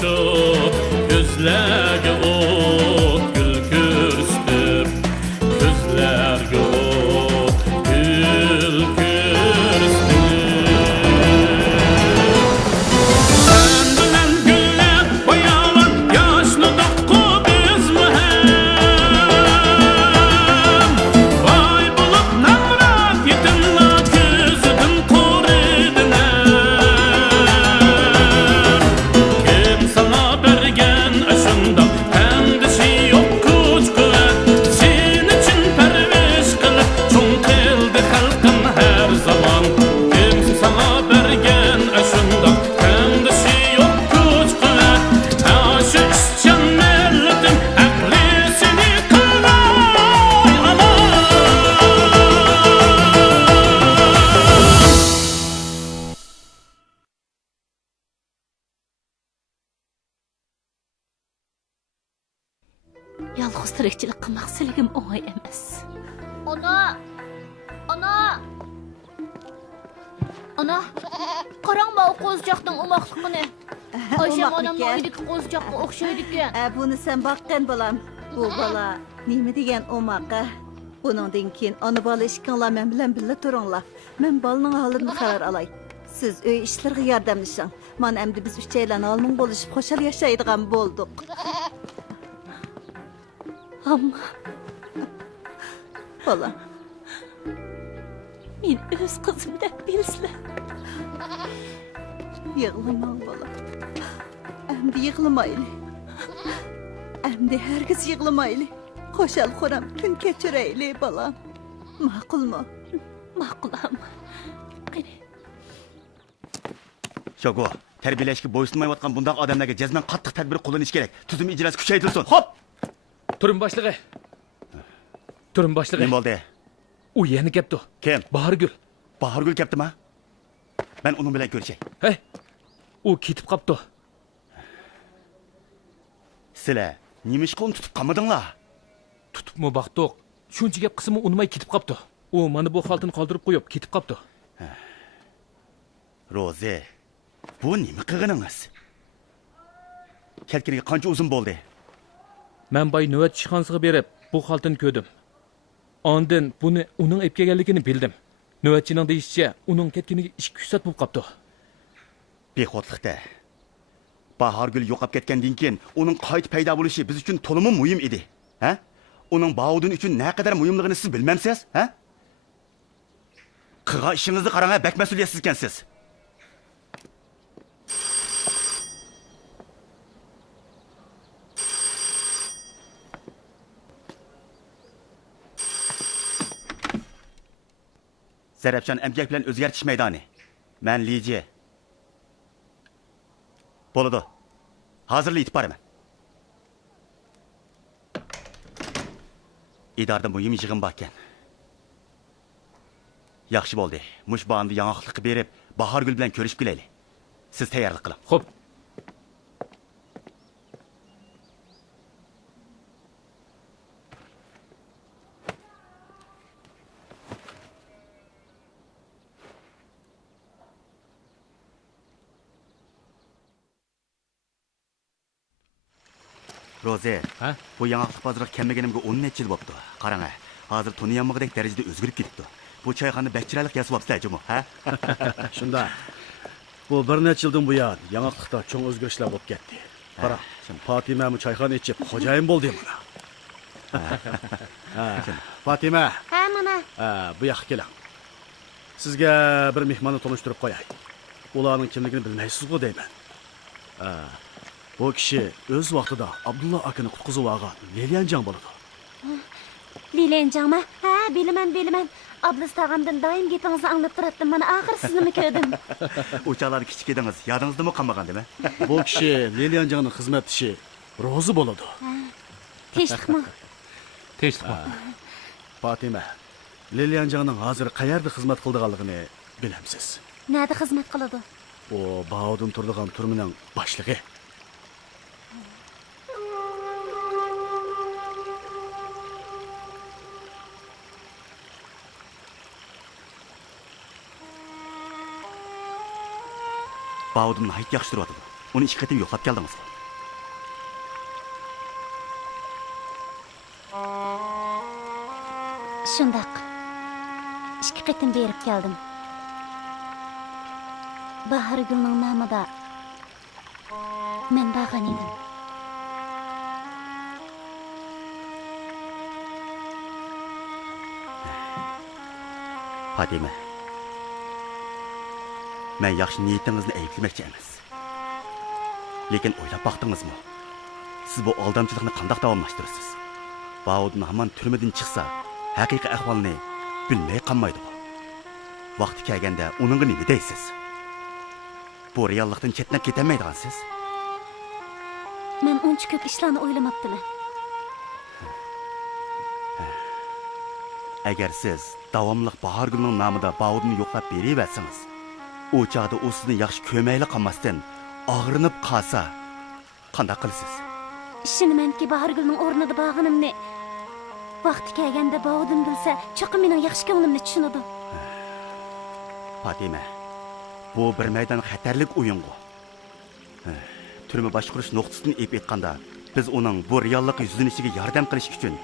şu gözlerge ot gül kürsüp gözlerge ot gül kürsüp sen bilen güller boyalan yaşlı dokku biz mühem vay bulup namrat yetinla gözüdün koridine kim sana bergen aşında kendisi yok güç kuvvet senin için perviş kılıp çoğun kıldı halkın her zaman kim sana bergen aşında kendisi yok güç kuvvet aşı işçen milletin aklisini kılay alan Yalğız tirikçilik qilmoq siligim o'ng'ay emas. Ana! Ana! Ana! Qarang bu qo'zichoqning umoqligini. Oysam onam o'yidagi qo'zichoqqa o'xshaydi ekan. Buni sen baqqan bolam. Bu bola nima degan omaqa? Buningdan keyin ona bola ishkinglar men bilan birga turinglar. Men bolaning holini qarar olay. Siz uy ishlariga yordamlashing. Mana endi biz uchaylan olming bo'lishib xo'shal yashaydigan bo'ldik. Ammo Bolam, men o'z qizim deb bilsizlar. yig'lama bolam. Endi yig'lamayli. Endi hergiz yig'lamayli. Xo'shal xuram kun kechirayli bolam. Ma'qulmi? Ma'qul ammo. Qani, Shogo, tarbiyalashga bo'ysunmayotgan bundoq odamlarga jazman qattiq tadbir qo'llanish kerak. Tuzum ijrosi kuchaytirilsin. Hop! Turun başlığı. Turun başlığı. Nima bo'ldi? U yeni kepti. Kim? Bahargül. Bahargul kelibdimi? Ben onun bilan ko'rishay. Hey. U ketib qapti. Sizlar nima ish qilib tutib qolmadinglar? Tutibmi baqdiq. Shuncha gap qismi unmay ketib qapti. U mana bu xaltini qoldirib qo'yib ketib qapti. Roze, bu nima qilganingiz? Kelkiniga qancha uzun bo'ldi? Men bay navbat ishxonasiga berib, bu xaltini ko'rdim. Ondan buni uning ep kelganligini bildim. Navbatchining deyishicha, uning ketganiga 2 soat bo'lib qapti. Bexotliqda. Bahargul yo'qolib ketgandan keyin uning qayta paydo bo'lishi biz uchun to'liq muhim edi. Ha? Uning Baudun uchun ne qadar muhimligini siz bilmamsiz, ha? Qilgan ishingizni qarang, bak mas'uliyatsiz ekansiz. Zarabchan emgak bilan o'zgartish maydoni. Men Lijiya. Bo'ladi. Hozirlik yetib boraman. İdarda muhim yig'in bor ekan. Yaxshi bo'ldi. Mush bandi yangiqlik berib, Bahargul bilan ko'rishib kelaylik. Siz tayyorlik qiling. Xo'p. Roze, Ha? bu yangiqlik bozoriga kelmaganimga 10 necha yil bo'libdi. Qarang, hozir toniyanmagidek darajada o'zgarib ketdi. Bu choyxona bakchiralik yasab olibsizlarmi, ha? Shunda. Bu bir necha yildan buyon yangiqlikda cho'ng o'zgarishlar bo'lib ketdi. Qara, Fatima mu choyxona ichib xo'jayin bo'ldi mana. Fatima. Ha, mana. Bu yoqqa keling. Sizga bir mehmonni tanishtirib qo'yay. Ularning kimligini bilmaysiz-ku deyman. Bu kishi o'z vaqtida Abdulla akani qutqizib olgan Lelianjon bo'ladi. Lilenjanma? Ha, bilaman. Ablas tag'amdan doim gapingizni anglab turardim. Mana oxir sizni ko'rdim. Uçaklar kichik edingiz, yodingizda qolmagan dema? Bu kishi Lelianjonning xizmatchishi Rozi bo'ladi. Tinchlikmi? Tinchlikmi? Fatima, Lelianjonning hozir qayerda xizmat qildiganligini bilamsiz. Nada xizmat qiladi? O Baudun turdigan turmining boshlig'i. Baudun hayt yaxshi turadi. uni 2 qatim yo'qlab keldingiz. Shundaq. 2 qatim berib keldim. Bahargulning nomida men bag'an edim. Fatima. Men yaxshi niyatingizni ayblamoqchi emas. Lekin o'ylab baqdingizmi? Siz bu aldamchilikni qanday davomlashtirasiz? Baudun hamon turmadan chiqsa, haqiqiy ahvolni bilmay qolmaydi. Vaqti kelganda uningga nima deysiz? Bu reallikdan chetdan ketamaydigansiz. Men uncha ko'p ishlarni o'ylamabdiman. Agar siz davomli Bahargulning nomida Baudunni yo'qlab beraversangiz, u chaqda u sizni yaxshi ko'mayli qolmasdan og'rinib qolsa, qanday qilasiz? Ishonamanki, Bahargulning o'rnida bag'animni vaqti kelganda Baudun bilsa, cho'qim mening yaxshi ko'nglimni tushunadi. Fatima, bu bir maydon xatarlik o'yingu. Turma boshqarish nuqtasidan aytganda, biz uning bu reallik yuzinishiga yordam qilish uchun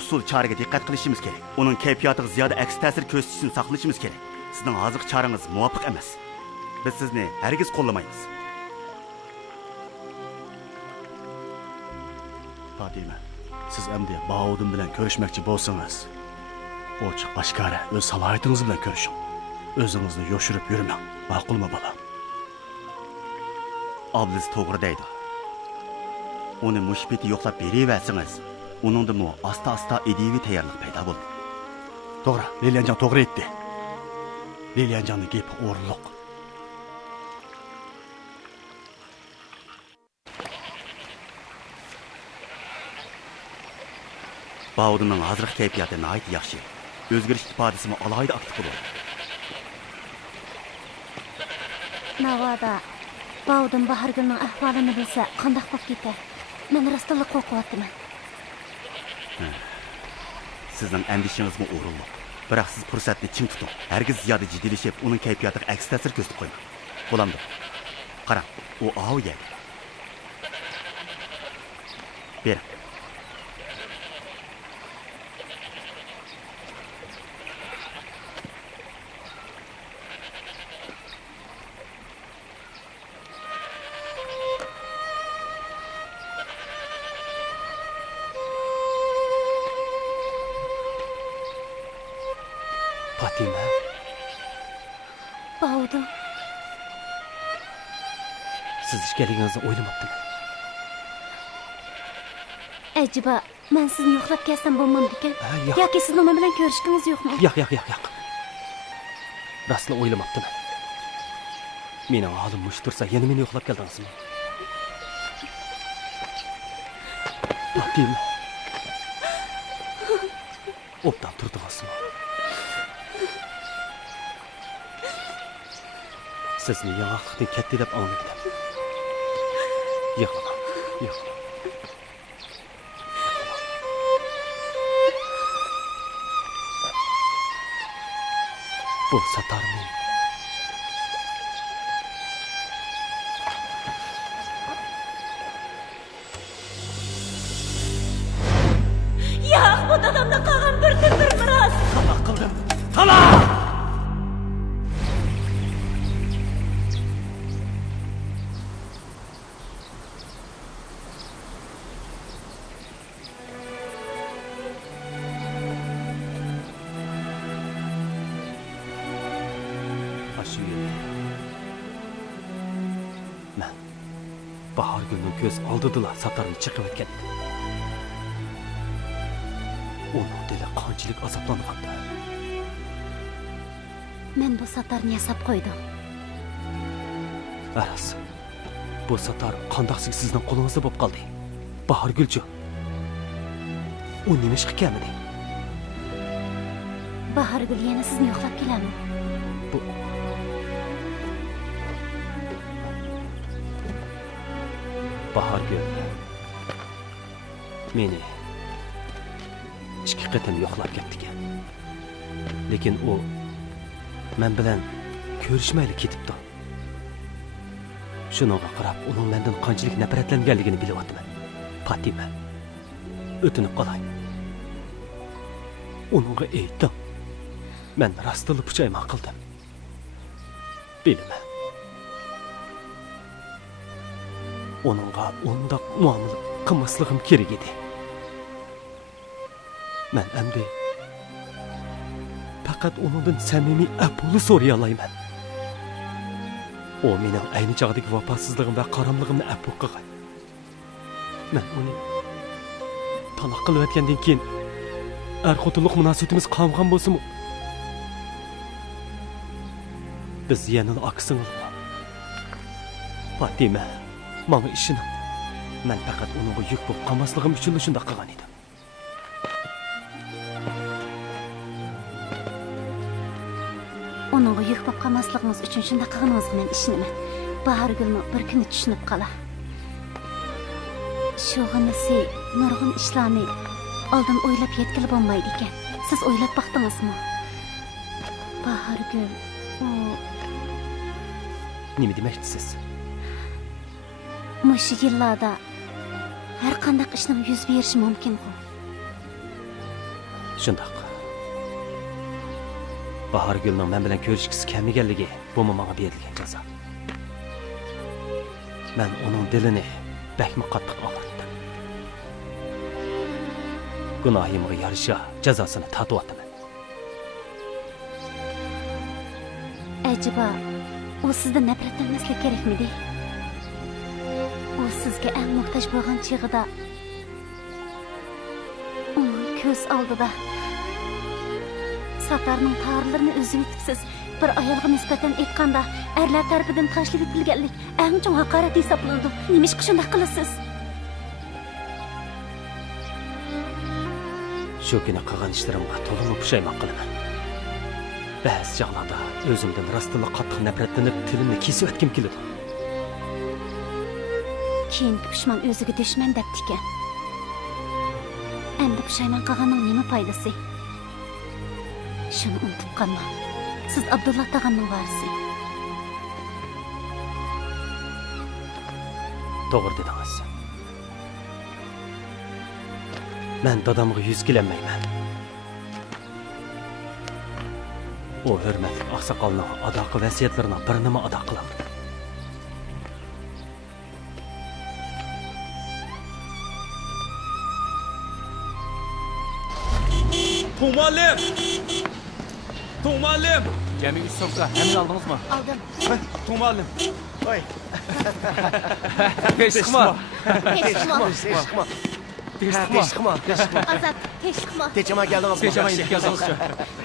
usul choraga diqqat qilishimiz kerak. Uning kayfiyatiga ziyoda aks ta'sir ko'rsatishini saqlashimiz kerak. Sizning hozirgi chorangiz muvofiq emas. Biz sizni hargiz qo'llamaymiz. Fatima, siz endi Baudun bilan ko'rishmoqchi bo'lsangiz, ochiq oshkora o'z salohiyatingiz bilan ko'rishing. O'zingizni yoshirib yurmang. Ma'qulmi bola? Ablis to'g'ri deydi. Uni mushbeti yo'qlab beraversangiz, uningda asta-asta ideviy tayyorlik paydo bo'ladi. To'g'ri, Lilianjon to'g'ri aytdi. Lilianjonning gapi o'rinliq. Baudunning hozirgi kayfiyati nihoyat yaxshi. O'zgarish ifodasimi alohida aktiv bo'ladi. Navoda Baudun Bahargulning ahvolini bilsa, qanday qilib ketar? Men rostlik qo'rqyapman. Sizning andishingizmi o'rinli. Biroq siz fursatni ching tuting. Hargiz ziyoda jiddiylasib, uning kayfiyatiga aks ta'sir ko'rsatib qo'ymang. Bo'lamdi. Qarang, u oviga. Ber. Fatima, Baudun, siz ishgaliginizni o'ylamabdim. ajiba, men sizni yo'qlab kelsam bo'lmamdikan? Yo'q. Yoki siz nima bilan ko'rishingiz yo'qmi? Yo'q. Rostla o'ylamabdim. Mening holim mush tursa, yana meni yo'qlab keldingizmi? Fatima. Obdan turdingizmi? Sizni yangilikdan katta deb angladim. Yo'q. Bu satarni Yo'q, bu dadamda qolgan bir miros. talaq qildim. Talaq! Men Bahargulning ko'z oldida satarni chiqib o'tgan edim. Uning dili qanchalik azoblanganda. Men bu satarni yasab qo'ydim. Aras, bu satar qandoqsiz sizning qo'lingizda bo'lib qoldi. Bahargulchi. U nima ish qilganmidi? Bahargul yana sizni yo'qlab kelami? Bu Bahargul meni 2 qatim yo'qlab ketdi. Lekin u men bilan ko'rishmayli ketibdi. Shuningga qarab, uning mendan qanchalik nafratlanganligini bilyapman. Fatima, o'tinib qolay. Uningga aytdim. Men rostini pushaymon qildim. Bilaman. Onunğa ondaq muamele qilmasligim kerak edi. Men endi faqat onundan samimiy afvini so'ray olayman. O mening ayni chog'dagi vafosizligim va qaramligimni afv qilgan. Men uni taloq qilib o'tgandan keyin er-xotinlik munosabatimiz qolgan bo'lsa-mu, biz yana aksini Fatima, menga ishini. Men faqat uningga yuk bo'lib qolmasligim uchun shunday qilgan edim. Onunğa yük bo'lib qolmasligimiz uchun shunday qilganingizga men ishonaman. Bahargulni bir kuni tushunib qolar. Shuğunisi, nurg'un ishlarni oldin o'ylab yetkilib bo'lmaydi ekan. Siz o'ylab baqdingizmi? Bahargul, u Nima demoqchisiz? mushu yillarda har qanday ishning yuz berishi mumkin-ku. Shundoq. Bahargulning men bilan ko'rishgisi kelmaganligi bu menga berilgan jazo. Men uning dilini bakmi qattiq og'ritdim. Gunohimga yarasha jazosini tatiyapman. Acaba u sizdan nafratlanmaslik kerakmidi? U sizga eng muhtoj bo'lgan chig'ida uning ko'z oldida Satarning tarlarini o'zib etibsiz. Bir ayolga nisbatan aytganda erlar tarafidan tashlab etilganlik eng chong haqorat hisoblanadi. Nima ish shunday qilasiz? Shu kuni qilgan ishlarimga to'liq pushaymon qilaman. Ba'zi chog'larda o'zimdan rostini qattiq nafratlanib, tilimni kesib o'tkim keladi. Keyingi pushman o'ziga dushman debdi ekan. Endi pushaymon qilganning nima foydasi? Shuni unutib qolma. Siz Abdullah tog'amning varisi. To'g'ri dedingiz. Men dadamga yuz kelmayman. O hurmatli oqsoqolning adoqi vasiyatlarining birini ado qilaman. To'malim! To'malim! Jami 3 so'mga hamma aldingizmi? Aldım. To'malim. Oy. Teshqima. Teşkima. Teşqima. Azat, teşkima. Techama keldingiz. Teshqima yetib keldingizchi.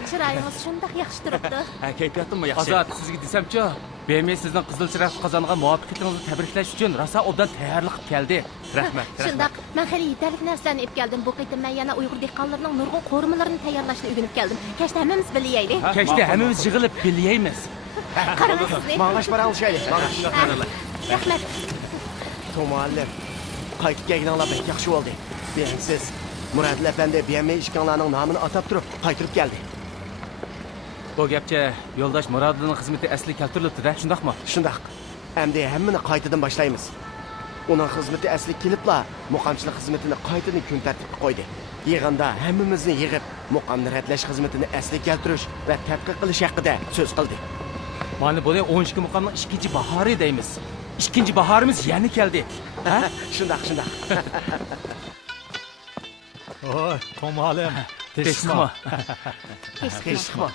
Chiroyingiz shundoq yaxshi turibdi. Ha, kayfiyatimmi yaxshi? Azat, sizga desamchi, Bemey sizning qizil chiroq qozongan muvaffaqiyatingizni tabriklash uchun rosa obdan tayyorlik qilib keldi. Rahmat. Shundoq, men xeyli yetarli narsalarni olib keldim. Bu qitim men yana Uyg'ur dehqonlarining nurg'un qo'rimalarini tayyorlashni o'rganib keldim. Kechda hammamiz bilaylik. Kechda hammamiz yig'ilib bilaymiz. Qarang sizni. Mang'ash baralashaylik. Rahmat. To'malim. Qaytib kelganinglar bek yaxshi bo'ldi. Siz Muradil efendi BME ishkanlarning nomini atab turib qaytirib keldi. Bu gapcha yo'ldosh Murodilning xizmati asli keltirilibdi-da, shundaqmi? Shundoq. Endi hammani qaytadan boshlaymiz. Uning xizmati asli kelibla, muqamchilik xizmatini qaytadan kun tartibga qo'ydi. Yig'inda hammamizni yig'ib, muqamni ratlash xizmatini asli keltirish va tadqiq qilish haqida so'z qildi. Mana buni 12 muqamning 2-chi bahori deymiz. 2-chi bahorimiz yana keldi. Ha? Shundoq. Oy, To'malim. Teshqima. Teşqima.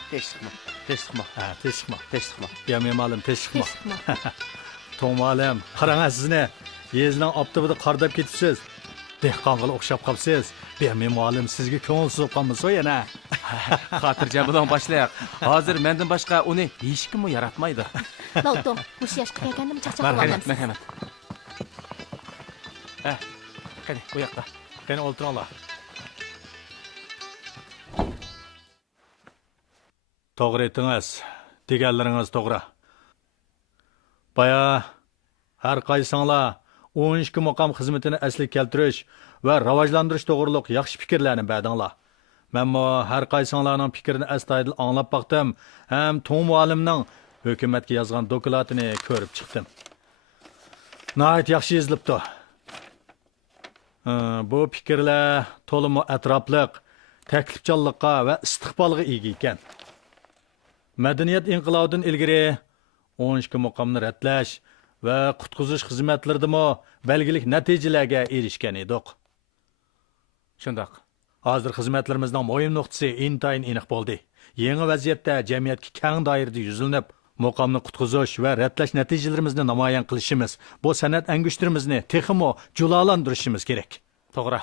Teshqima. Ha, teshqima. Teşqima. Bemalim teshqima. To'malim, qarang sizni. Yezning optibida qardab ketibsiz. Dehqonga o'xshab qolsiz. Bemalim sizga ko'ngil so'zib qolmasa yana. Xotirjam bilan boshlayaq. Hozir mendan boshqa uni hech kim yaratmaydi. Lavto, mush yoshga kelgandim charchab Marhamat, qoldim. marhamat. Qani, bu yoqqa. Qani o'tiringlar. To'g'ri aytdingiz. Deganlaringiz to'g'ri. Baya har qaysinglar 12 muqam xizmatini asliga keltirish va rivojlantirish to'g'riliq yaxshi fikrlarni berdinglar. Menmo har qaysinglarning fikrini astoydil anglab baqdim, ham To'malimning hukumatga yozgan dokladini ko'rib chiqdim. Nəhayət yaxşı yazılıbdı. Bu fikirlər to'liq atropliq, taklifchanlikqa va istiqbolga ega ekan. Madaniyat inqilobidan ilgari 12 muqomni ratlash va qutqizish xizmatlaridami belgilik natijalarga erishgan edik. Shundoq. Hozir xizmatlarimizning muhim nuqtasi intayin aniq bo'ldi. Yangi vaziyatda jamiyatga keng doirada yuzilinib, muqomni qutqizish va ratlash natijalarimizni namoyon qilishimiz, bu san'at angushtirimizni texmo julalantirishimiz kerak. To'g'ri.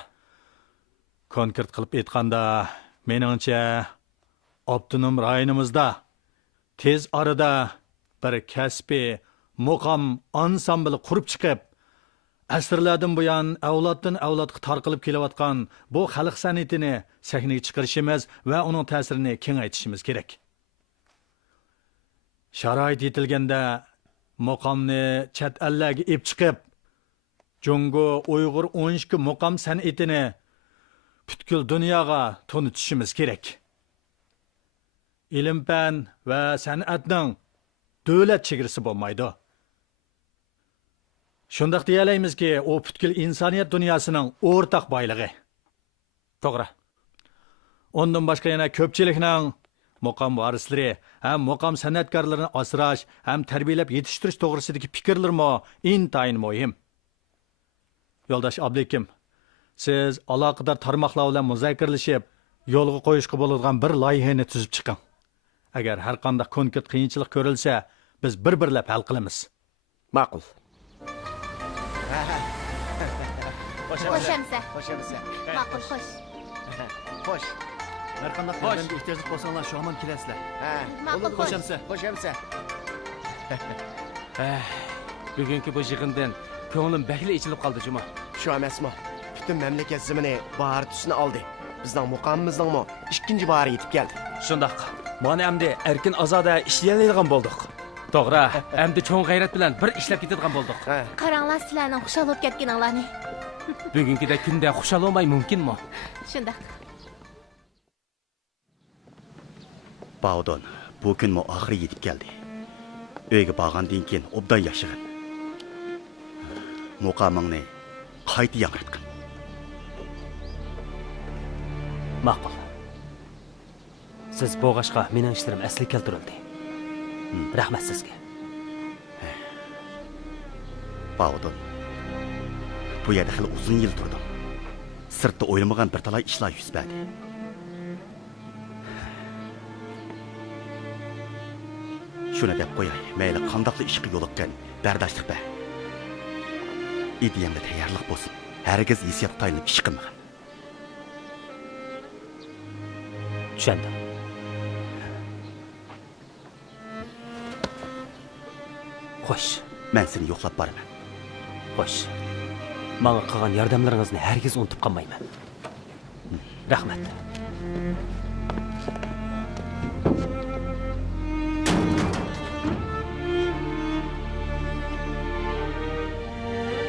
Konkret qilib aytganda, meningcha avtonom rayonimizda tez orada bir kasbiy muqom ansambli qurib chiqib, asrlardan buyon avloddan avlodga tarqalib kelayotgan bu xalq san'atini sahnaga chiqarishimiz va uning ta'sirini kengaytirishimiz kerak. Sharoit yetilganda muqomni chet ellarga olib chiqib, Jungo Uyg'ur 12 muqom san'atini butkul dunyoga tanitishimiz kerak. Ilm-fan va san'atning davlat chegarasi bo'lmaydi. Shundaq deyalaymiz-ki, o butkul insoniyat dunyosining o'rtaq boyligi. To'g'ri. Ondan boshqa yana ko'pchilikning muqom varislari ham muqom san'atkorlarini asrash ham tarbiyalab yetishtirish to'g'risidagi fikrlarmi intayin muhim. Yo'ldosh Abdukim, siz aloqador tarmoqlar bilan muzokaralashib, yo'lga qo'yishga bo'ladigan bir loyihani tuzib chiqing. Agar har qanday konkret qiyinchilik ko'rilsa, biz bir-birlab hal qilamiz. Ma'qul. Qo'shamsa. Qo'shamsa. Ma'qul, qo'sh. Qo'sh. Har qanday yordamga ehtiyojli bo'lsanglar, shu hamon kelasizlar. Ma'qul, Qo'shamsa. Qo'shamsa. Bugungi bu yig'indan ko'nglim bahli ichilib qoldi, Juma. Shu emasmi? Butun mamlakat zimini bahor tusini oldi. Bizning muqomimizningmi ikkinchi bahori yetib keldi. Shundoq. Mana endi erkin ozoda ishlaydigan bo'ldik. To'g'ri. Endi cho'ng g'ayrat bilan bir ishlab ketadigan bo'ldik. Qaranglar sizlarning xushal bo'lib ketganinglarni. Bugünkide kunda xushal olmay mumkinmi? Shundoq. Baudon, bu kunmi oxiri yetib keldi. Uyga borgandan keyin obdan yashag'in. Muqomingni qayta yangiritgin. Ma'qul. Siz bo'g'ashqa mening ishlarim asli keltirildi. Rahmat sizga. Baudon, bu yerda hali uzun yil turdim. Sirtda o'ylamagan bir talay ishlar yuz berdi. Shuna deb qo'yay, mayli qandoqli ishga yo'liqqan, bardoshlik ber. İdeyemde tayyorlik bo'lsin. Hargiz hissiyot tayinib ish qilmagan. Tushundim. Xo'sh, Men seni yo'qlab boraman. xo'sh. Menga qilgan yordamlaringizni hargiz unutib qolmayman. Rahmat.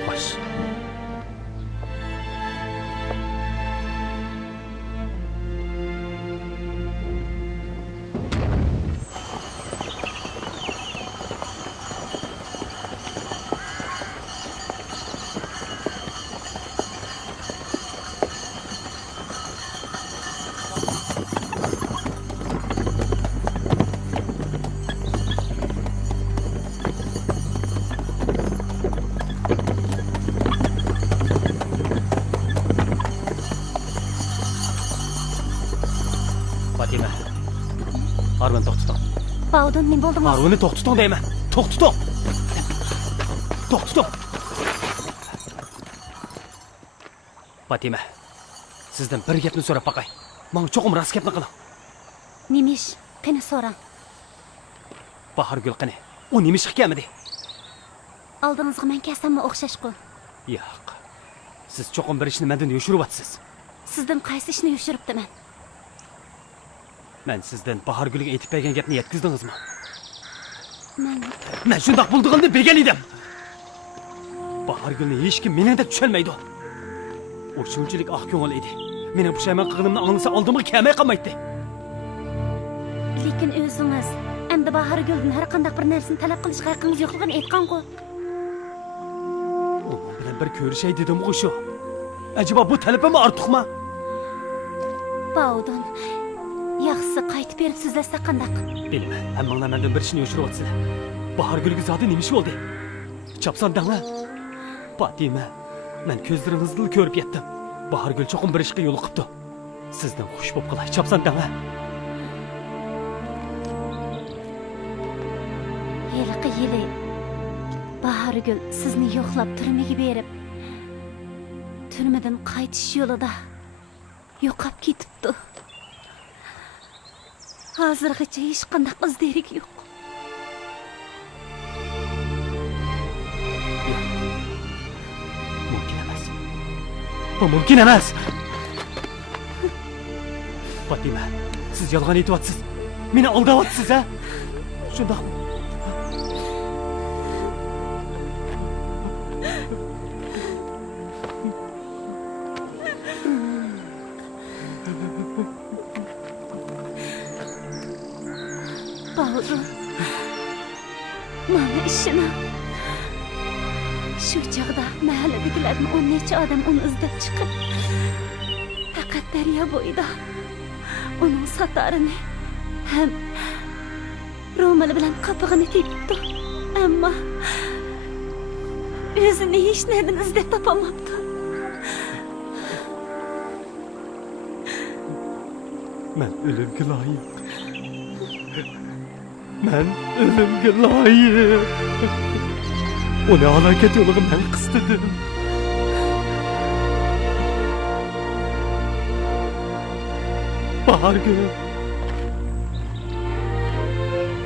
Xo'sh. Fatima. Arvin to'xtating. Baudun, nima bo'ldi? Arvinni to'xtating deyman. To'xtating. To'xtating. Fatima. Sizdan bir gapni so'rab baqay. Menga cho'qim rost gapni qiling. Nima ish? Qani so'rang. Bahorgul qani? U nima ish qilganmidi? Oldingizga men kelsammi o'xshashku? Yo'q. Siz cho'qim bir ishni mendan yoshiryapsiz. Sizdan qaysi ishni yoshiribdiman? Men sizdan Bahorgulga aytib bergan gapni yetkazdingizmi? Men shundoq bo'lganini bilgan edim. Bahorgulni hech kim meningda tushunmaydi. U shunchalik oq ko'ngil edi. Meni pushaymon qilganimni anglasa oldimga kelmay qolmaydi. lekin o'zingiz endi Bahorguldan har qanday bir narsani talab qilish haqqingiz yo'qligini aytgan-ku. bir ko'rishay dedim-ku shu. Acaba bu talabim ortiqmi? Baudun, yaxshisi qaytib berib so'zlashsa qandaq? Bilmem, hammanglar mendan bir ishni yo'shirib o'tsizlar. Bahar gulga zodi nima ish bo'ldi? Chapsan danglar. Fatima, men ko'zlaringizni ko'rib yetdim. Bahar gul cho'qim bir ishga yo'l qilibdi. Sizdan xush bo'lib qolay, chapsan danglar. Yiliqi yili Bahargul sizni yo'qlab turmaga berib, turmadan qaytish yo'lida yo'qab ketibdi. Hozirgacha hech qanday izderik yo'q. Mumkin emas. Bu mumkin emas. Fatima, siz yolg'on aytyapsiz. Meni aldayapsiz, ha? Shundaqmi? Baudun, mana ishini. Shu chog'da mahalladagilarning 10 necha odam uni izlab chiqib, faqat daryo bo'yida uning satarini ham ro'moli bilan qopig'ini tepibdi. Ammo o'zini hech nadan izlab topolmabdi. Men o'limga loyiq. Men o'limga loyiq. Uni halokat yo'liga men qistidim. Bahargul.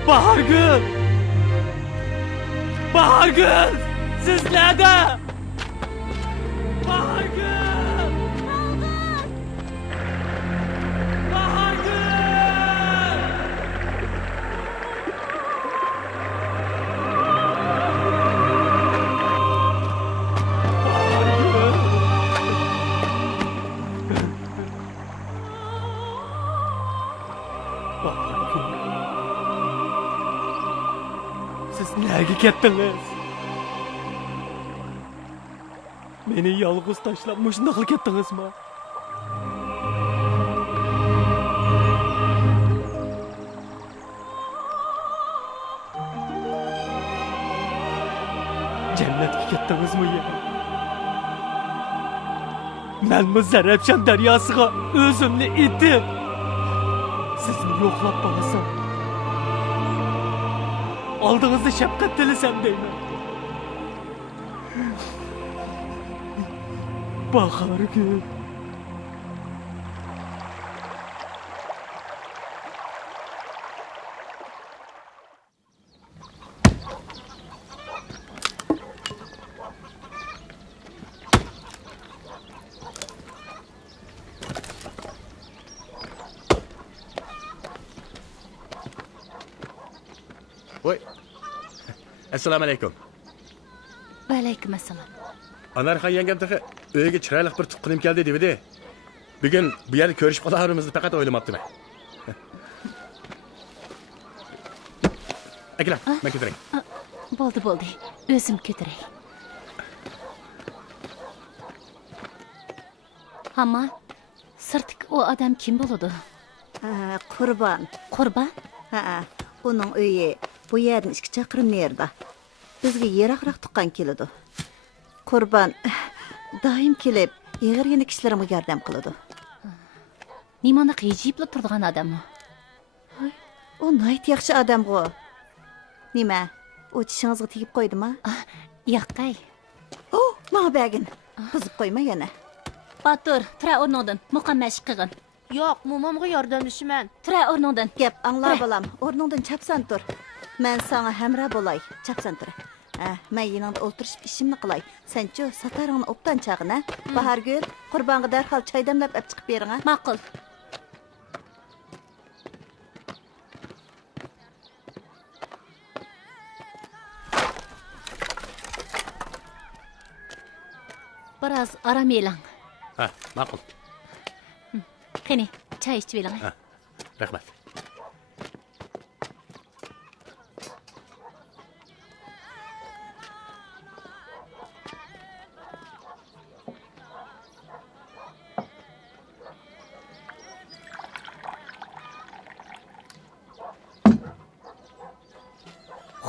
Bahargul. Bahargul. Siz nerede? Bahargul. Bahargul. Siz nereye gittiniz? Beni yalnız taşlap muşundaklı gittiniz mi? Cennetke gittiniz mi ya? Ben mi Zerrepşan deryasıga özümle ittim? Sizni yo'qlab bolasam, oldingizda shafqat tilasam deyman. Bahargul. Voy. Assalomu alaykum. Va alaykum assalom. Anarxan yengam taxi uyga chiroyli bir tuqqanim keldi dedi. Bugun bu yerda ko'rishib qolarimizni faqat o'ylamabdiman. Akila, men ketiray. Bo'ldi. O'zim ko'taray. Hamma, sirtdagi o odam kim bo'ladi? Qurbon. Qurbon? Ha, uning uyi bu yerdan 2 chaqirim yerda. Bizga yiroqroq tuqqan keladi. Qurbon doim kelib, yig'irgina kishilarga yordam qiladi. Nimani qiyjibla turadigan odammi? U nihoyat yaxshi odam-ku. Nima? U tishingizga tegib qo'ydimi? Yo'qay. Oh, menga bagin. Buzib qo'yma yana. Batur, tura o'rningdan, muqammash qilgin. Yo'q, momamga yordamlashaman. Tura o'rningdan. Gap angla bolam. O'rningdan chapsan tur. Men sana hamra bo'lay. Chapsan tur. Men yaningda o'tirishib ishimni qilay. Sen-chi sataringni obdan chag'in, ha? Bahargul, Qurbonga darhol choy damlab olib chiqib bering, ha? Ma'qul. Biroz aram eling. Ha, ma'qul. Qani, choy ichib eling. Ha. Rahmat.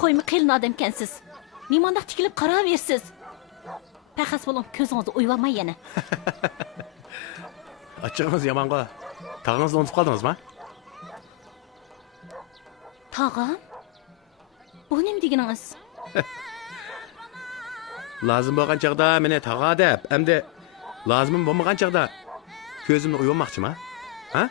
qo'yma qilin odamkansiz. Mehmonda tikilib qaraversiz. Paqas bo'ling, ko'zingizni o'yvamay yana. Açığınız yamanğa. Tağınızı unutup kaldınız mı? Tag'am? Bu nima deganingiz? Lazım bo'lgan chaqda meni tağa deb, hamda lazımım bo'lmagan chaqda ko'zimni uyumoqchimi? Ha?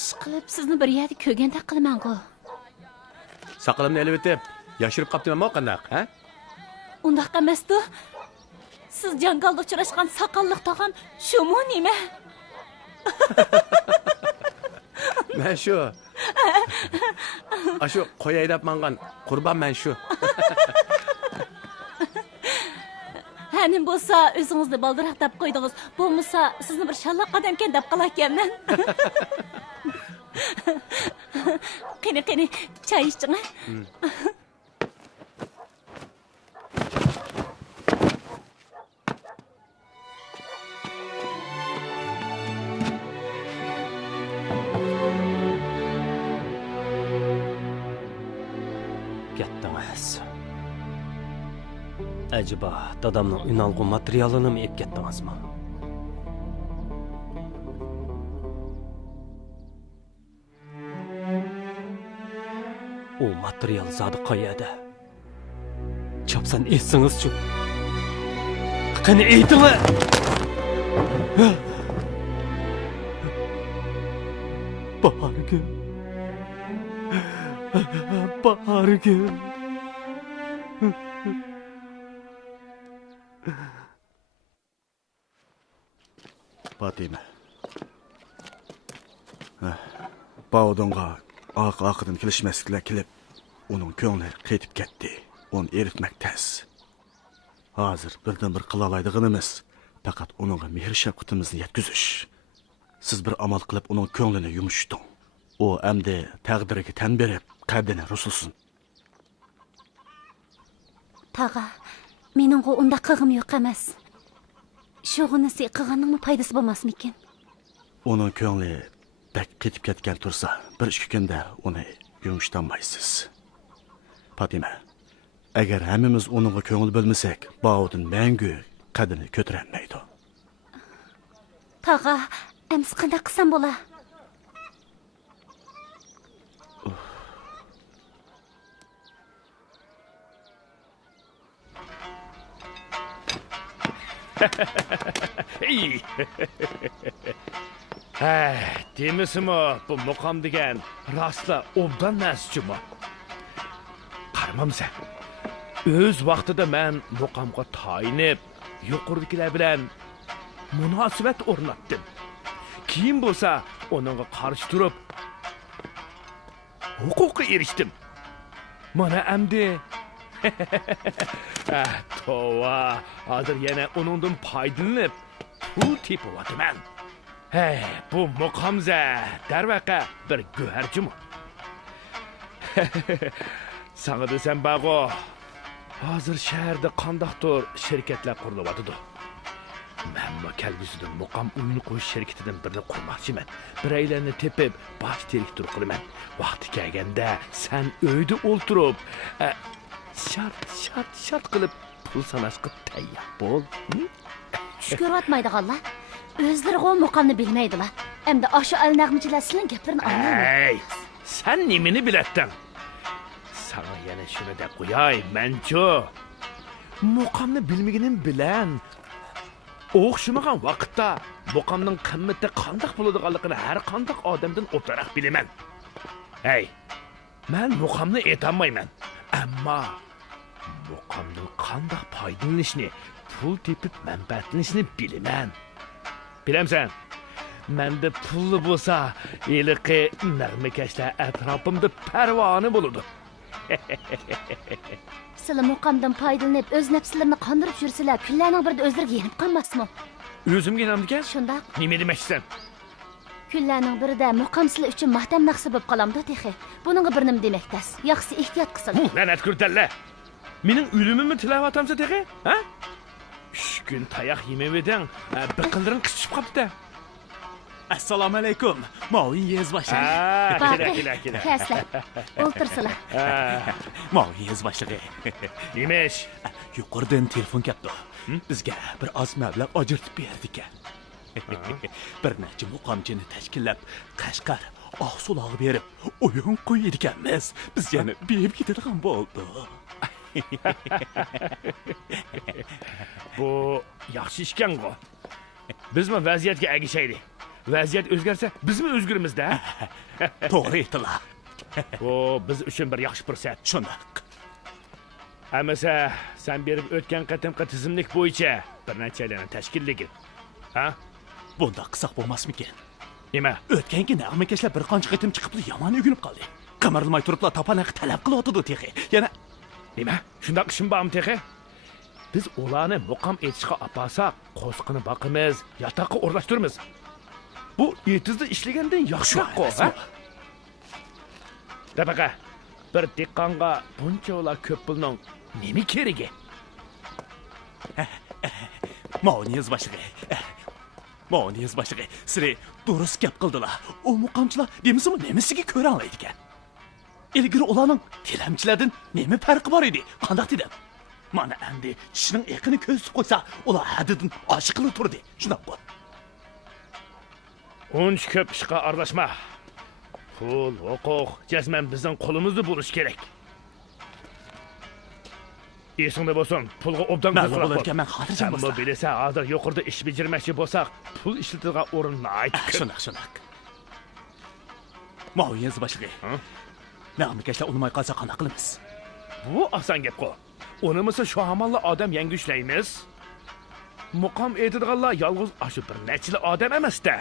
Ishqilib sizni bir yerda ko'rganda qilaman-ku. Saqalimni elib o'tib, yashirib qaptimanmi qandaq, ha? Undaq emas-ku. Siz jangalda uchrashgan saqalliq tag'am shumi nima? Men shu. Ashu qo'y aydab mangan qurban men shu. Hanim bo'lsa, o'zingizni baldiraq deb qo'ydingiz. Bo'lmasa, sizni bir shallaq odamkan deb qolarkanman. Qani, choy iching. Ketdingiz. Acaba dadamning unalg'u materialini mi ep ketdingizmi? O material zodi qayerda? Chopsan esingiz-chu. Qani aytinglar. Bargim. Bargim. Fatima. Bağdonga aqıdan kelishmasliklar kelib, uning ko'ngli qaytib ketdi. Onu eritmek tez. Hazır birden bir qila oladiganimiz faqat uningga mehr shafqatimizni yetkazish. Siz bir amal qilib uning ko'nglini yumishting. O endi taqdiriga tan berib, qaddini rusulsin. Tag'a, mening unda qilg'im yo'q emas. Shug'unisi qilganingning foydasi bo'lmasmikin? Uning ko'ngli bak ketib ketgan tursa, bir ikki kunda uni yumishtanmaysiz. Fatima, agar hammamiz uningga ko'ngil bilmasak, Baudin mangu qadini ko'tarolmaydi. Tag'a, endi qanday qilsam bo'la? Demisimi bu muqam degan rostla obdan naschimi? Qaramamsan. O'z vaqtida men muqamga tayinib, yuqoridagilar bilan munosabat o'rnatdim. Keyin bo'lsa, onunga qarshi turib, huquqqa erishdim. Mana endi tova, hozir yana uningdan foydalanib, pul tepiyapman. Bu muqamza darvaqa bir go'harchimi? Sana desem bago, hozir shaharda qandaqdir shirkatlar qurilyapti. Men kelgusidan muqam uyni qo'yish shirkatidan birini qurmoqchiman. Biraylarni tepib, bosh direktor qilaman. Vaqti kelganda sen uyda o'ltirib, shart qilib pul sanashga tayyor bo'l. Tush ko'rmaydiganlar o'zlari o muqamni bilmaydilar. Endi o'sha alnag'michilar sizning gaplarini anglaydi. Hey, sen nimani bilatding? Sana yana shuni deb qo'yay, menchu muqamni bilmaginim bilan o'xshamagan vaqtda muqamning qimmati qandoq bo'ladiganligini har qanday odamdan o'taroq bilaman. Hey, men muqamni aytolmayman, ammo muqamning qandoq foydalanishni, pul tepib manfaatlanishni bilaman. Bilamsan, menda pulli bo'lsa, iliqi nag'makashlar atrofimda parvona bo'ladi. Sizlar muqamdan foydalanib, o'z nafslarini qondirib yursalar, kunlarning birida o'zlariga yenib qolmasmi? O'zimga namdikan? Shundoq. Nima demoqchisan? Kunlarning birida muqam sizlar uchun mahtam naqsi bo'lib qolamdi, texi. Buningga bir nima demakdas. Yaxshi ehtiyot qilsin. La'nat ko'rdalla. Mening o'limimni tilavatamsa, texi? Ha? 3 kun tayoq yemayding, biqildiring qichib qopti-da. Assalomu alaykum. Mo'in yezbashi. Ha, Baqi, kela. Kəslər, o'ltirsizlar. Mo'in yezbashi. Nimish? Yuqoridan telefon keldi. Bizga bir oz mablag' ajratib berdi ekan. Bir necha muqomchini tashkillab, Qashqar, Oqsulog'i berib, o'yin qo'ydi ekanmiz. Biz yana berib ketadigan bo'ldi. Bu yaxshi ishkan-ku. Bizmi vaziyatga agishaylik. Vaziyat o'zgarsa, bizmi o'zgarimiz-da? To'g'ri aytdilar. Bu biz uchun bir yaxshi fursat. Shundoq. Amasa, sen berib o'tgan qatimqi tizimlik bo'yicha bir nechalarni tashkilligin. Ha? Bunda qilsak bo'lmasmikan? Nima? O'tgan kun nag'makashlar bir qancha qatim chiqib yomon o'ginib qoldi. Qimirlamay turiblar topanaqa talab qilyotdi texi. Yana Nima? Shundoq ishim bormi texi? Biz ularni muqam etishga apalsak, qo'sqini boqimiz, yotoqqa o'rlashtiramiz. Bu etizda ishlagandan yaxshiroq-ku, ha? Dabaqa, bir dehqonga buncha ular ko'p pulning nima keragi? Mo'in yezbashi. Sizlar durust gap qildilar. O muqamchilar demisimi nemasiga ko'ra olmaydi ekan. Ilgari ularning tilamchilardan nima farqi bor edi? Qandoq dedim? Mana endi tishning eqini ko'zib qo'ysa, ular hadidan oshiqilib turdi. Shundoq. Unch ko'p ishga aralashma. Pul, huquq, jazman bizning qo'limizda bo'lish kerak. Esingda bo'lsin, pulga obdan Men ko'zlab bo'larkan, men xotirjam bo'lsa. bo'lsa. Ammo bilasa, hozir yuqorida ish bajarmoqchi bo'lsak, pul ishlatilgan o'rinni aytib. Shundoq. Mo'in yezbashi. Nag'makashlar unmay qolsa qanaqa qilamiz? Bu oson gap-ku. Unimisa shu hamonla odam yangi ishlaymiz. Muqam aytadiganlar yolg'iz shu bir nechli odam emas-da.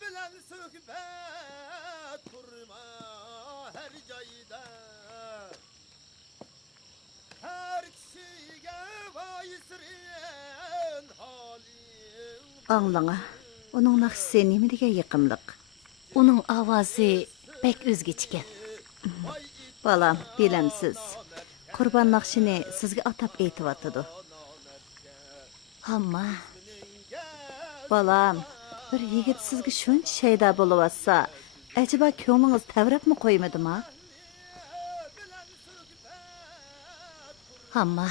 bilan suhbat qurma har joyda. Har kishiga voyisrin holi. Anlana. Onun naqshisi nima degan yiqimliq. Uning ovozi bek o'zgachikan. Balam, bilamsiz. Qurban naqshini sizga atab aytib. Hamma, Balam, bir yigit sizga shuncha shayda bo'layotsa, acaba ko'nglingiz tavrabmi qo'ymadimi? hamma.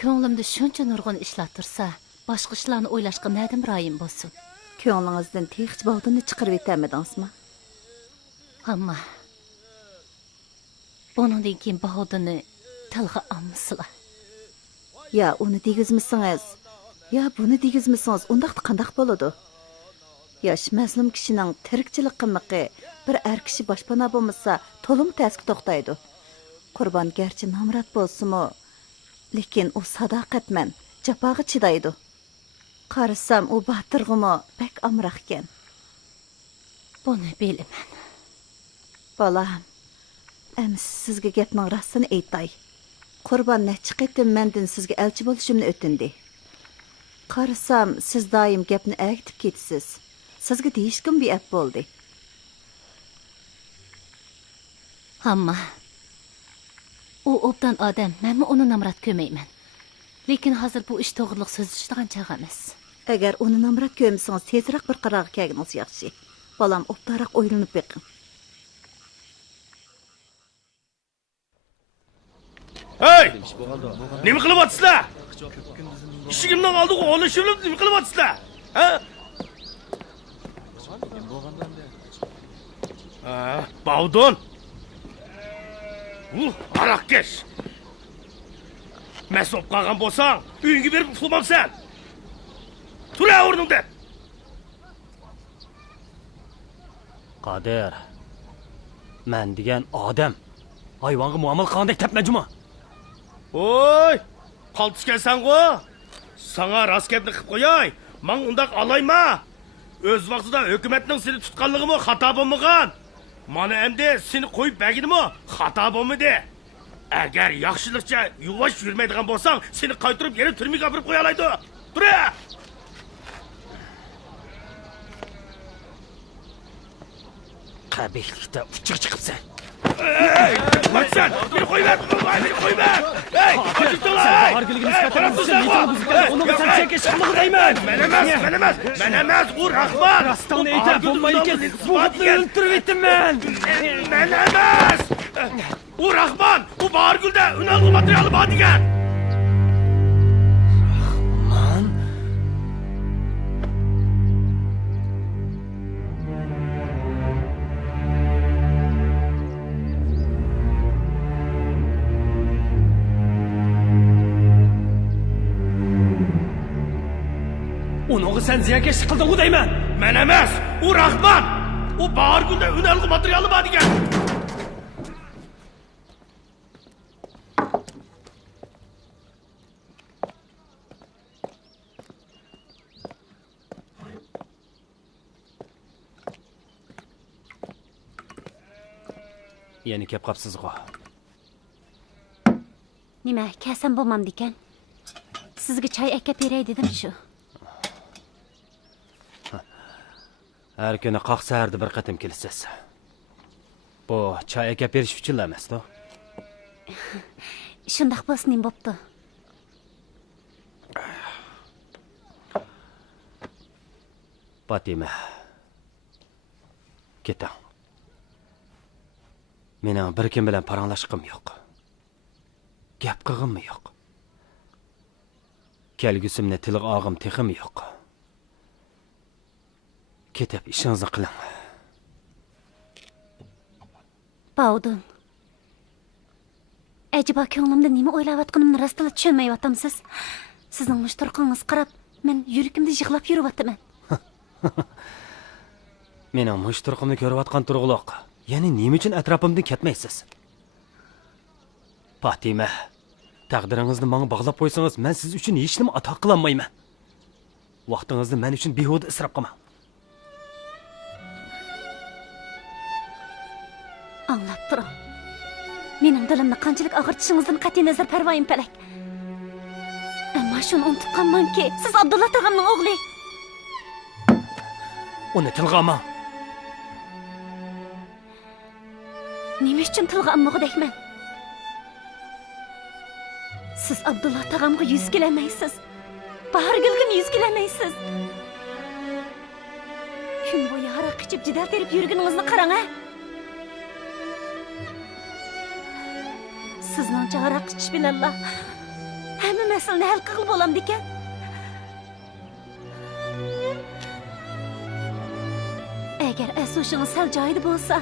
Ko'nglimda shuncha nurg'un ishlar tursa, boshqa ishlarni o'ylashga nadim royim bo'lsin. Ko'nglingizdan texch bog'dini chiqarib yetamidingizmi? Hamma. Buningdan keyin Bahodini tilga olmasizlar. Ya uni degizmisingiz, ya buni degizmisingiz, undaq qandaq bo'ladi? Yosh mazlum kishining tirikchilik qilmaqi bir er kishi boshpana bo'lmasa, to'lim tasqi to'xtaydi. Qurban garchi nomrat bo'lsa-mu, lekin u sadoqatman, jafoga chidaydi. Qarasam u batirg'imi bek amroq ekan. Buni bilaman. Balam, ems sizga gapning rostini aytay. Qurban necha qitim mendan sizga elchi bo'lishimni o'tindi. Qarasam, siz doim gapni agitib ketasiz. Sizga deyishkim be'ab bo'ldi. Hamma. U obdan odam, menmi uni nomrat ko'mayman. Lekin hozir bu ish to'g'riliq so'zlashadigan chog' emas. Agar uni nomrat ko'msangiz, tezroq bir qarorga kelganingiz yaxshi. Balam, obdaroq o'ylanib beqing. Hey! Nima qilyapsizlar? Ishigimdan oldiga olishib, nima qilyapsizlar? Ha? Bavdon. Aroqkesh. Mas'ul qolgan bo'lsang, uyingga berib uxlamamsan. Tura o'rningda. Qodir. Men degan odam hayvonga muomala qilgandek tapmajmi? Oy! Qaltishgansan-ku. Sana rasketni qilib qo'yay. Men undaq olayma. O'z vaqtida hukumatning seni tutganligimi xato bo'lmagan. Mana endi seni qo'yib berganimi xato bo'lmadi. Agar yaxshilikcha yuvash yurmaydigan bo'lsang, seni qaytirib yana turmaga olib qo'ya oladi. Tura! Qabihlikda uchiq chiqibsan. Hey! Matsan! Beni qo'yib ber! Beni qo'yib ber! Hey! Qochib sevgiliga nisbatan niyatini buzgan, unga sen chekka chiqmoq deyman. Men emas, u Rahman. Rostini aytib bo'lmaydi, bu gapni o'ltirib etdim men. Men emas. U Rahman, u Bargulda unalg'i materiali bor degan. Unga sen ziyankesh qilding deyman. Men emas, u Rahman. U Bargulda unalg'i materiali bor degan. Yeni kep qapsizg'o. Nima, kasam bo'lmamdi ekan. Sizga choy akka beray dedim shu. Har kuni qaqsardi bir qatim kelsiz. Bu choy aka berish uchun emas-da. Shundoq bo'lsin bo'pti. Fatima. Keting. Mening bir kim bilan paranglashqim yo'q. Gap qilg'im yo'q. Kelgusimni tilga olg'im texim yo'q. Ketib ishingizni qiling. Bavdun. Acaba ko'nglimda nima o'ylayotganimni rostla tushunmayaptimsiz? Sizning mushtarqingiz qarab, men yuragimda yig'lab yuryapman. Mening mushtarqimni ko'rayotgan turg'uloq. Ya'ni nima uchun atrofimdan ketmaysiz? Fatima, taqdiringizni menga bog'lab qo'ysangiz, men siz uchun hech nima ato qila olmayman. Vaqtingizni men uchun behuda isrof qilmang. Anlab turing. Mening dilimni qanchalik og'irtishingizdan qat'iy nazar parvoyim palak. Ammo shuni unutib qolmangki, siz Abdulla tog'amning o'g'li. Uni tilga olmang. Nima uchun tilga olmoqdayman? Siz Abdulla tog'amga yuz kelamaysiz. Bahargulga yuz kelamaysiz. Kun bo'yi aroq ichib jidal terib yurganingizni qarang-a. Sizning aroq ichish bilan hamma masalani hal qilib bo'lamdi ekan. Agar asoshingiz sal joyida bo'lsa,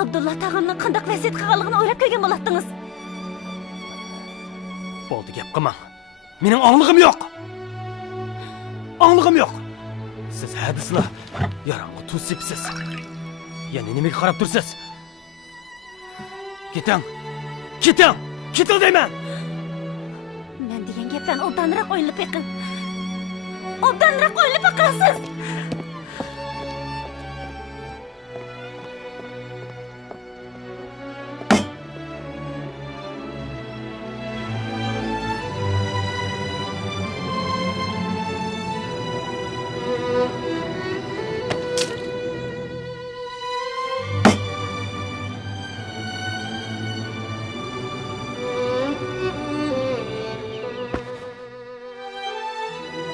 Abdulla tog'amning qanday vasiyat qilganligini o'ylab ko'rgan bo'lardingiz. Bo'ldi, gap qilmang. Mening onglig'im yo'q. Onglig'im yo'q. Siz hadislar yarang'i to'sibsiz. Yana nimaga qarab tursiz? Keting. Keting. Keting deyman. Men degan gaplarni obdanroq o'ylab beqing. Obdanroq o'ylab beqasiz.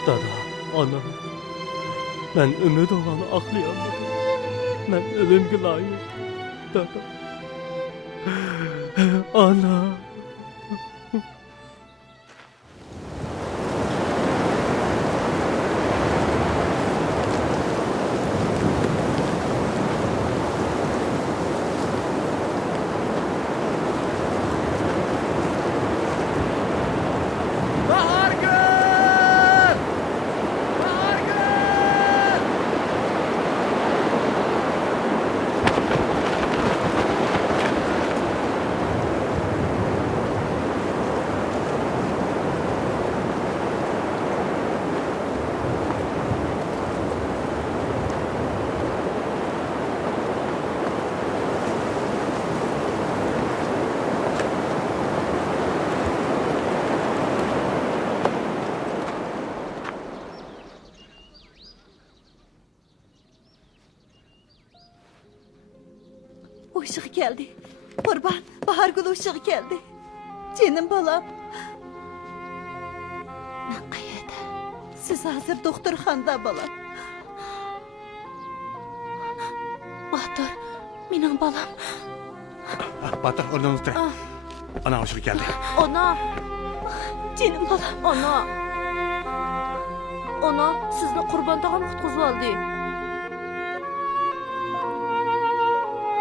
Dada, ana. Ben ümit olanı aklayamadım. Ben ölümge layık. Dada. Ana. O'shiq keldi. Qurban, bahar gül ışığı geldi. Canım balam. Men qayerda? Siz hazır doktorxonada balam. Batur, mening bolam. Batır, o'rningizda. Ana ışığı geldi. Ona, Canım bolam. ona sizni Qurban tog'am qutqizib oldi.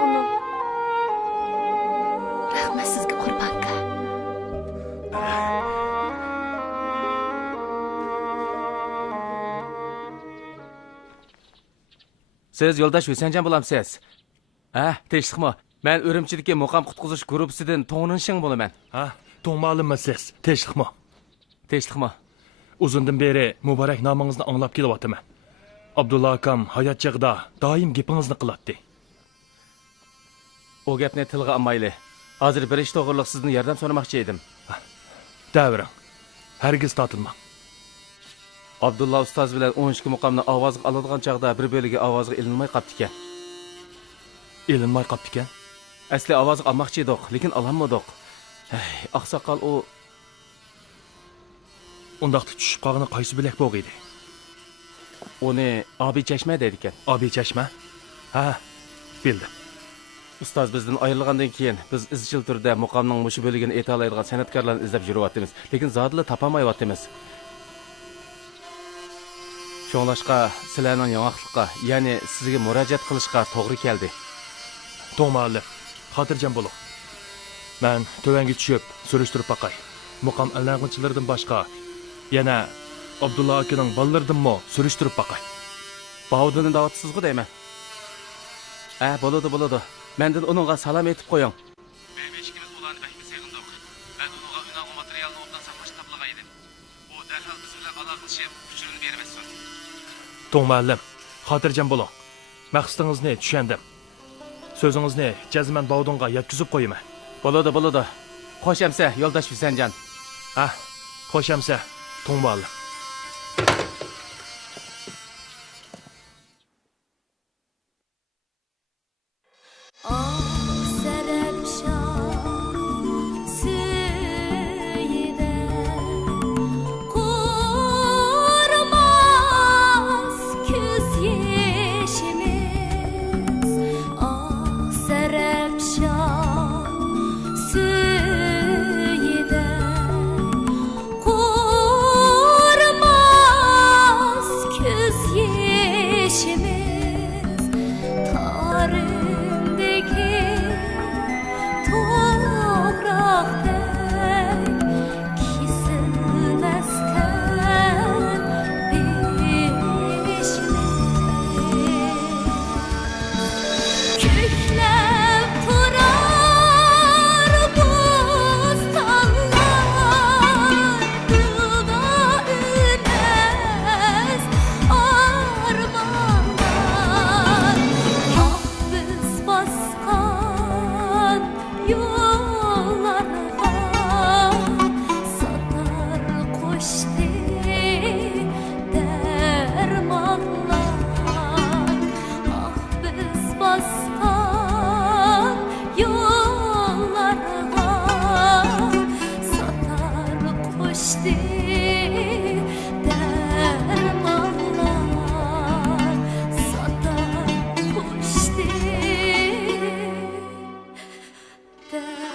Ona, Rahmat sizga Qurbanka. Siz yo'ldosh Husanjon bo'lamsiz? Ha, tinchlikmi? Men Urumchidagi muqam qutqizish guruhidan To'ngninshin bo'laman. Ha, to'ngma'lummi siz? Tinchlikmi? Tinchlikmi? Uzundan beri muborak nomingizni anglab kelyapman. Abdulla akam hayot chog'ida doim gapingizni qiladi. O gapni tilga olmayli. Hozir bir ish to'g'riliq sizdan yordam so'ramoqchi edim. Davring. Hargiz tortinmang. Abdulla ustoz bilan 12 muqamni ovozga oladigan chog'da bir bo'ligi ovozga ilinmay qolibdi ekan. Ilinmay qolibdi ekan. Asli ovozga olmoqchi edik, lekin ololmadik. Oqsoqol u Undaqda tushib qolgani qaysi bilak bo'g edi? uni Abi Chashma deydi ekan. Abi Chashma? Ha, bildim. Ustoz bizdan ayrilgandan keyin biz izchil turda muqamning mushi bo'ligini ayta oladigan san'atkorlarni izlab yuryapmiz, lekin zodila topolmayapmiz. Shunlashqa sizlarning yangilikqa, ya'ni sizga murojaat qilishga to'g'ri keldi. To'g'ri, xotirjam bo'ling. Men tövanga tushib, surishtirib baqay. Muqam allanchilardan boshqa yana Abdulla akaning ballardanmi surishtirib baqay. Bavudini da'vatsizgu deyman. Bo'ladi. Mendan uningga salom aytib qo'ying. Bebeşkimiz ularni bakmi seg'indik. Men uningga unaqa materialni obdan saqlash tabliğa edim. U darhol biz bilan aloqalashib, uchurini bermasin. To'g'ri, xotirjam bo'ling. Maqsadingizni tushundim. So'zingizni jazman Bavudunga yetkazib qo'yaman. Bo'ladi. Qo'shamsa, yo'ldosh Husanjon. Qo'shamsa, to'g'ri. der